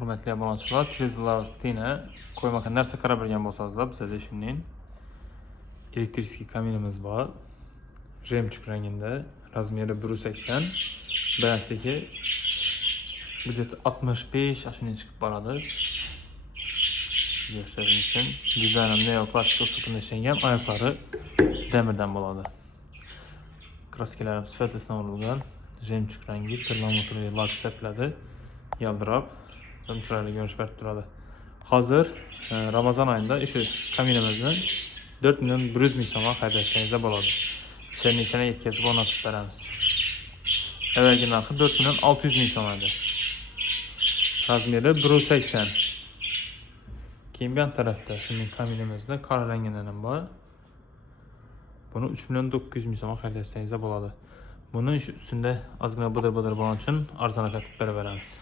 Hürmetli abonatçılar, televizyonlarınızda yine koymak nerse karar vergen bolsanızlar bize de şimdiyin elektrikli kaminimiz var. Remçük renginde, razmeri 1.80, balandligi budjeti 65 aşınca çıkıp baradı. Gösterdiğim için dizaynım neoplastik ısıtın işlengen, ayakları demirden boladı. Kraskilerim süfetlisine vurulgan, remçük rengi, perlamotor lak sepledi, yaldırab, çıraylı görünüş verip duradı. Hazır Ramazan ayında işi kaminimizden 4 milyon 100 bin soma kardeşlerinize boladı. Senin içine yetkisi onu atıp veremiz. Evvelki narkı 4 milyon 600 bin somaydı. Razmeri 1.80. Kimyan tarafta şimdi kaminimizde kara renginden var. Bunu 3 milyon 900 bin soma kardeşlerinize boladı. Bunun üstünde azgına bıdır bıdır boğan için arzana katıp veremiz.